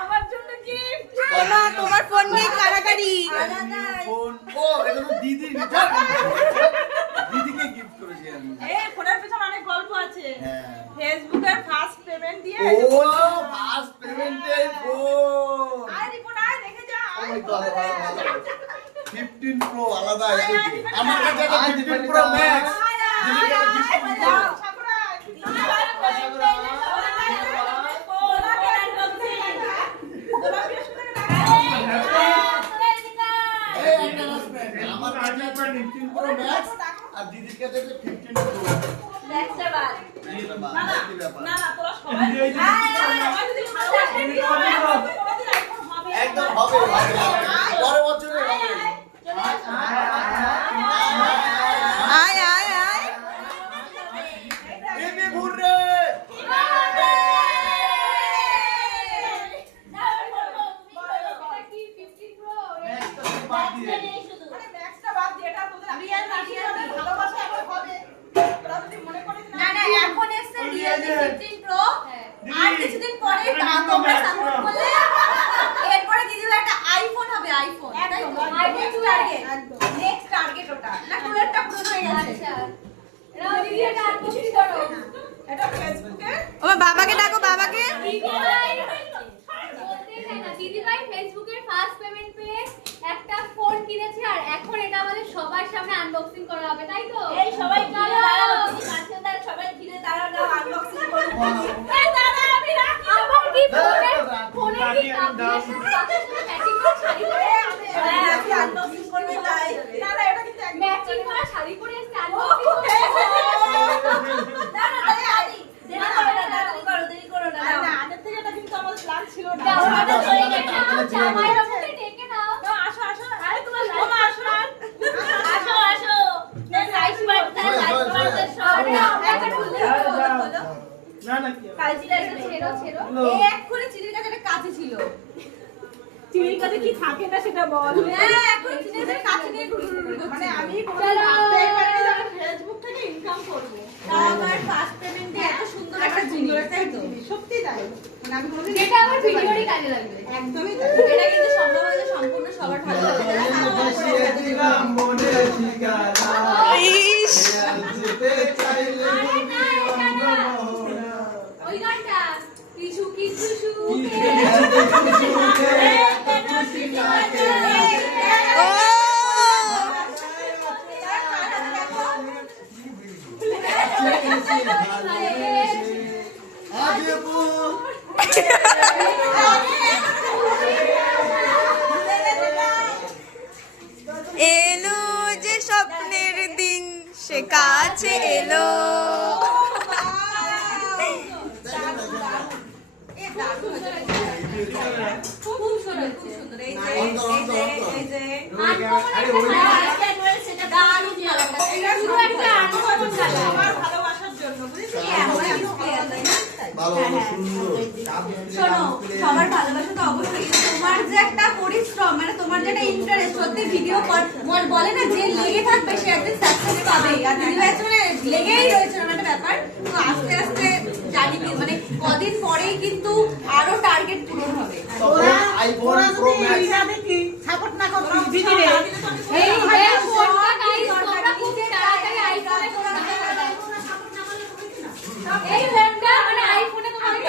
আমার জন্য গিফট। তোমার ফোন নিয়ে কারাকারি। ফোন ও এটা তো দিদিকে গিফট করেছি আমি। এই ফোনের পেছনে অনেক গল্প আছে। ফেসবুকের ফার্স্ট পেমেন্ট দিয়ে ও ফার্স্ট পেমেন্টের ফোন। আয় রিপোর্ট আয় দেখে যা। ও মাই গড 15 প্রো আলাদা আছে। আমার কাছে একটা 15 প্রো ম্যাক্স। আমার কাছে 15 প্রো ম্যাক্স আর দিদির কাছে 15 প্রো ম্যাক্সটা বাদ। না না তোরা সবাই একদম হবে পরের বছরে হবে। আয় আয় আয় বেবি ঘুরে না না এখন এসে Realme 15 Pro আর কিছুদিন পরে তোমরা সাপোর্ট করলে এরপরে দিদির একটা আইফোন হবে আইফোন নেক্সট টার্গেট ওটা না টুয়েলটা পুরো হয়ে গেছে রাও দিদি এটা আনবক্সিং করো এটা ফেসবুকে ও বাবাকে ডাকো বাবাকে দিদি ভাই ফেসবুকের ফার্স্ট পেমেন্ট পেয়ে একটা ফোন কিনেছে আর এখন এটা আমাদের সবার সামনে আনবক্সিং করা হবে তাই তো এই সবাই ঘিরে দাঁড়াও কাছেদার সবাই ঘিরে দাঁড়াও নাও আনবক্সিং করব এই দাদা আমি রাখি আমার কি ফোনে কি আপডেশন সাথে ম্যাচিং করা শাড়ি পরে আমি আনবক্সিং করব তাই না না এটা কিন্তু ম্যাচিং করা শাড়ি পরে এসে আনবক্সিং না না তাই আদি দেরি করো না দেরি করো না না আগের থেকে এটা কিন্তু আমাদের প্ল্যান ছিল না জামাটা হয়ে গেছে জামাই বাবুকে ডেকে নাও আসো আসো আরে তোমার মামা আসো আসো আসো লাইট মারতে সব একটা খুলে না না কি কালচিটা এসে ছেড়ো ছেড়ো এক্ষুনি চিনির কাছে একটা কাছে ছিল চিনির কাছে কি থাকে না সেটা বল হ্যাঁ এখন চিনির কাছে কাছে নিয়ে মানে আমি কোনোদিন ভাবতেই পারিনি যে আমি ফেসবুক থেকে ইনকাম করব আমার ফার্স্ট পেমেন্ট দিয়ে এত সুন্দর একটা জিনিস তাই তো সত্যি তাই মানে আমি কোনোদিন যেটা আমার ভিডিওরই কাজে লাগবে একদমই তাই এটা কিন্তু সম্ভব হলে সম্পূর্ণ সবার ভালো লাগবে ইস ওই গানটা কিছু কিছু ও এলো যে স্বপ্নের দিন সে কাছে এলো খুব সুন্দর খুব সুন্দর এই যে এই যে সেটা দারুণ কালারটা এটা শুধু একটা আনকমন কালার আমার ভালোবাসার জন্য বুঝেছিস শোনো সবার ভালোবাসা তো অবশ্যই তোমার যে একটা পরিশ্রম মানে তোমার যে একটা ইন্টারেস্ট সত্যি ভিডিও বলে না যে লেগে থাকবে সে একদিন সাকসেস পাবেই আর দিদি ভাই মানে লেগেই রয়েছে এরকম একটা ব্যাপার তো আস্তে আস্তে জানি কি মানে কদিন পরেই কিন্তু আরো টার্গেট পূরণ হবে আইফোন প্রো ম্যাক্স সাপোর্ট না করো দিদিরে এই ফোনটা গাইস তোমরা খুব তাড়াতাড়ি আইফোনে এই ফোনটা মানে আইফোনে তোমাদের